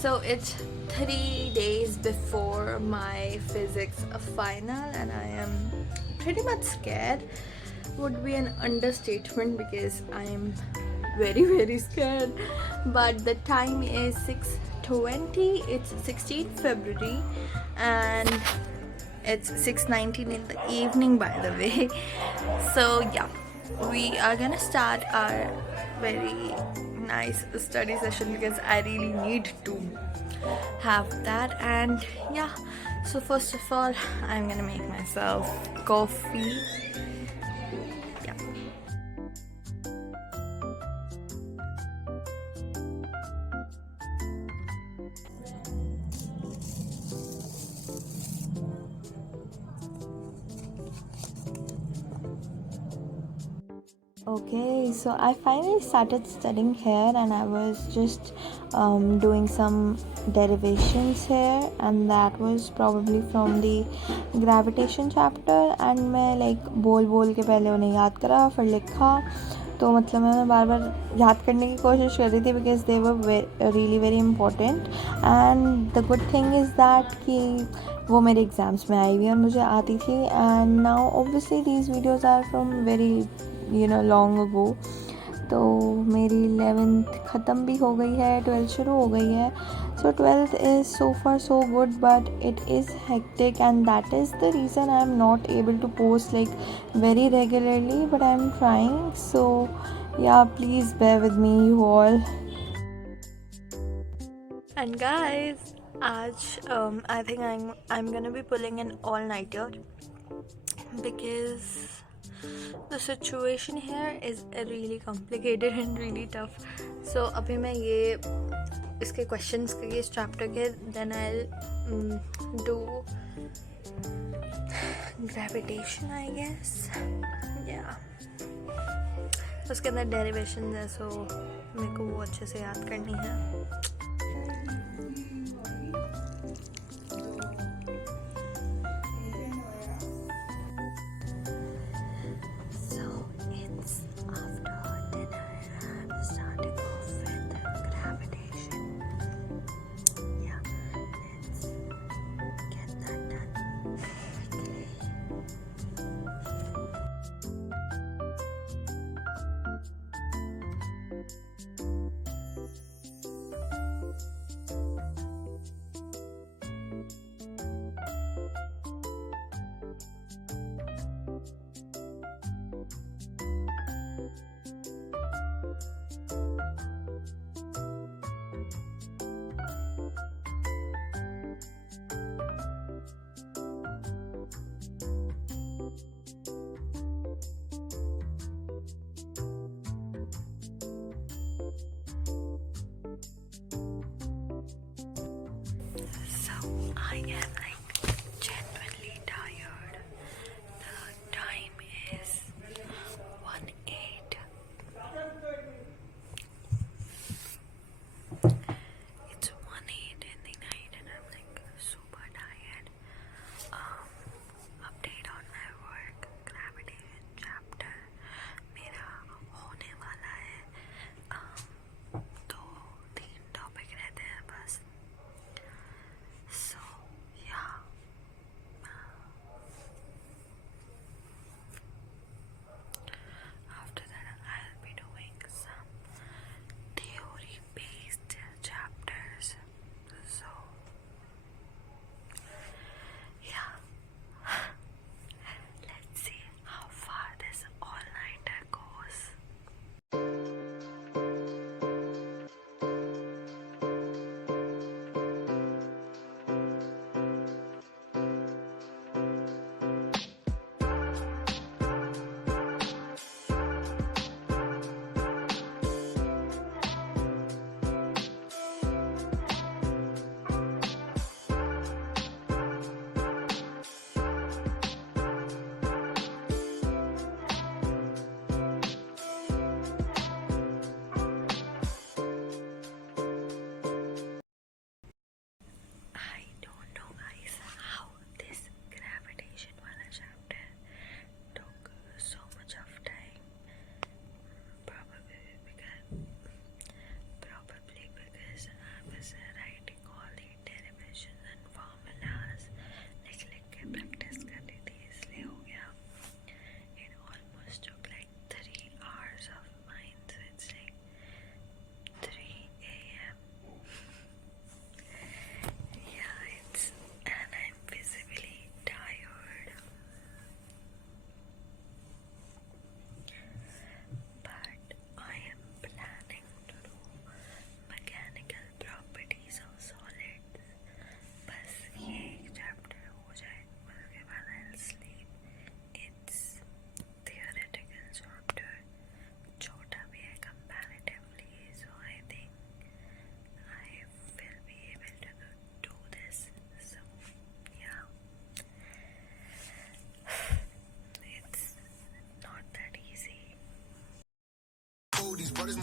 So it's 3 days before my physics final, and I am pretty much scared. Would be an understatement because I am very scared. But the time is 6:20. It's 16th February, and it's 6:19 in the evening, by the way. So yeah, we are gonna start our very nice study session because I really need to have that. And yeah, so first of all, I'm gonna make myself coffee. Yeah. Okay, so I finally started studying here, and I was just doing some derivations here, and that was probably from the gravitation chapter. And मैं like बोल बोल के पहले उन्हें याद करा फिर लिखा, तो मतलब मैं बार बार याद करने की कोशिश कर रही थी because they were really very important. And the good thing is that कि वो मेरे एग्ज़ाम्स में आई हुई और मुझे आती थी. And now obviously these videos are from very long ago. तो मेरी 11th ख़त्म भी हो गई है, 12th शुरू हो गई है. So 12th is so far so good, but it is hectic, and that is the reason I am not able to post like very regularly, but I am trying. So yeah, please bear with me you all. And guys, आज I think I'm gonna be pulling an all-nighter because the situation here is really complicated and really tough. So अभी मैं ये इसके questions के इस chapter के then I'll do gravitation I guess. Yeah. उसके अंदर derivations है, so मेरे को वो अच्छे से याद करनी है. I am like genuinely tired. The time is 1:08. It's 1:08 in the night and I'm like super tired. Update on my work, gravitation chapter मेरा होने वाला है. 2-3 टॉपिक रहते हैं बस. So yeah,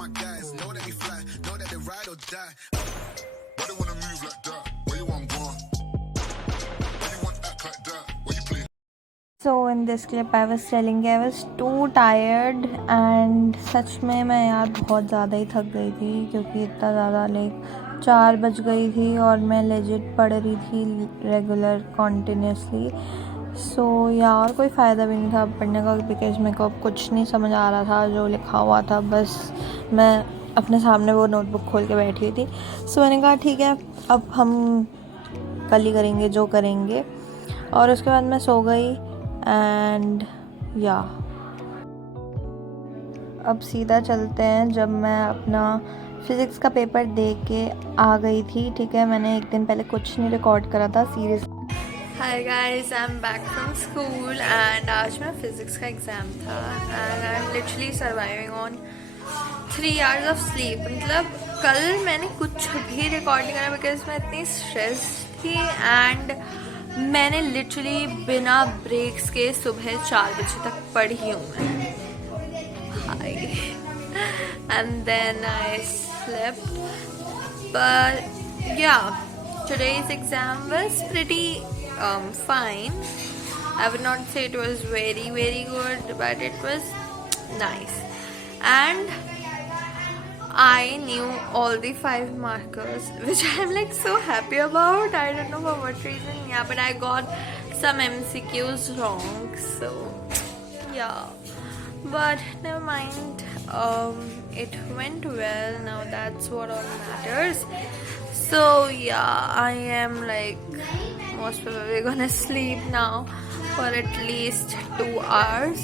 my guys know that we fly, know that they ride or die. Why they wanna move like that? Where you want gone? Why you want act like that? Why you play? So in this clip I was telling I was too tired and सच में मैं यार बहुत ज़्यादा ही थक गई थी क्योंकि इतना ज़्यादा लाइक 4 बज गई थी और मैं लेजिट पढ़ रही थी रेगुलर कॉन्टीन्यूसली. सो यार कोई फ़ायदा भी नहीं था पढ़ने का बिकॉज मेरे को अब कुछ नहीं समझ आ रहा था जो लिखा हुआ था. बस मैं अपने सामने वो नोटबुक खोल के बैठी हुई थी. सो मैंने कहा ठीक है अब हम कल ही करेंगे जो करेंगे. और उसके बाद मैं सो गई एंड या अब सीधा चलते हैं जब मैं अपना फिज़िक्स का पेपर दे के आ गई थी. ठीक है मैंने एक दिन पहले कुछ नहीं रिकॉर्ड करा था serious. Hi guys I am back from school and आज मेरा फिज़िक्स का एग्ज़ाम था and I am literally surviving on 3 hours of sleep. मतलब कल मैंने कुछ भी रिकॉर्ड नहीं करा बिकॉज मैं इतनी स्ट्रेस थी एंड मैंने लिटरली बिना ब्रेक्स के सुबह 4 बजे तक पढ़ी हूँ मैं. Hi and then I slept but yeah today's exam was pretty fine. I would not say it was very good but it was nice and I knew all the 5 markers which I'm like so happy about. I don't know for what reason. Yeah, but I got some MCQs wrong so yeah, but never mind. It went well. Now that's what all matters. So yeah, I am like most probably gonna sleep now for at least 2 hours.